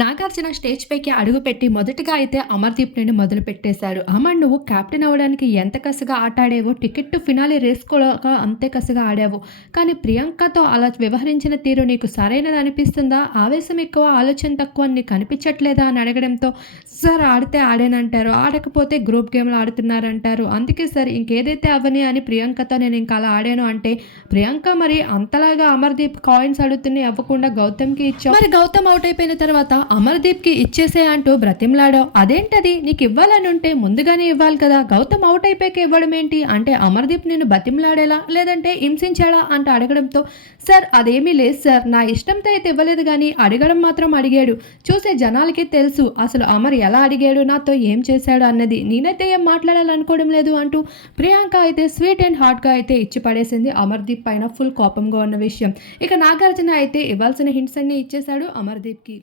Nagarjuna stage పైకి అడుగుపెట్టి మొదటగా అయితే అమర్దీప్ నుండి మొదలు పెట్టేశాడు అమర్ నువ్వు కెప్టెన్ అవ్వడానికి ఎంత కసిగా ఆట ఆడావో టు ఫినాలి రేసుకోలేక అంతే కసిగా ఆడావు. కానీ ప్రియాంకతో అలా వ్యవహరించిన తీరు నీకు సరైనది అనిపిస్తుందా? ఆవేశం ఎక్కువ ఆలోచన తక్కువ అని నీకు అనిపించట్లేదా అని అడగడంతో సార్ ఆడితే ఆడానంటారు. ఆడకపోతే గ్రూప్ గేమ్లు ఆడుతున్నారంటారు. అందుకే సార్ ఇంకేదైతే అవని అని ప్రియాంకతో నేను ఇంకా అలా ఆడాను అంటే ప్రియాంక మరి అంతలాగా అమర్దీప్ కాయిన్స్ అడుగుతున్నాయి అవ్వకుండా గౌతమ్కి ఇచ్చావు? మరి గౌతమ్ అవుట్ అయిపోయిన తర్వాత అమర్దీప్కి ఇచ్చేసే అంటూ బ్రతిమలాడావు. అదేంటది? నీకు ఇవ్వాలనుంటే ముందుగానే ఇవ్వాలి కదా. గౌతమ్ అవుట్ అయిపోయాక ఇవ్వడం ఏంటి? అంటే అమర్దీప్ నేను బతిమలాడేలా లేదంటే హింసించాడా? అంట అడగడంతో సార్ అదేమీ లేదు సార్. నా ఇష్టంతో అయితే ఇవ్వలేదు కానీ అడగడం మాత్రం అడిగాడు. చూసే జనాలకి తెలుసు. అసలు అమర్ ఎలా అడిగాడు? నాతో ఏం చేశాడు అన్నది. నేనైతే ఏం మాట్లాడాలనుకోవడం లేదు అంటూ ప్రియాంక అయితే స్వీట్ అండ్ హాట్గా అయితే ఇచ్చి పడేసింది అమర్దీప్ పైన ఫుల్ కోపంగా ఉన్న విషయం. ఇక నాగార్జున అయితే ఇవ్వాల్సిన హింట్స్ అన్ని ఇచ్చేశాడు అమర్దీప్కి.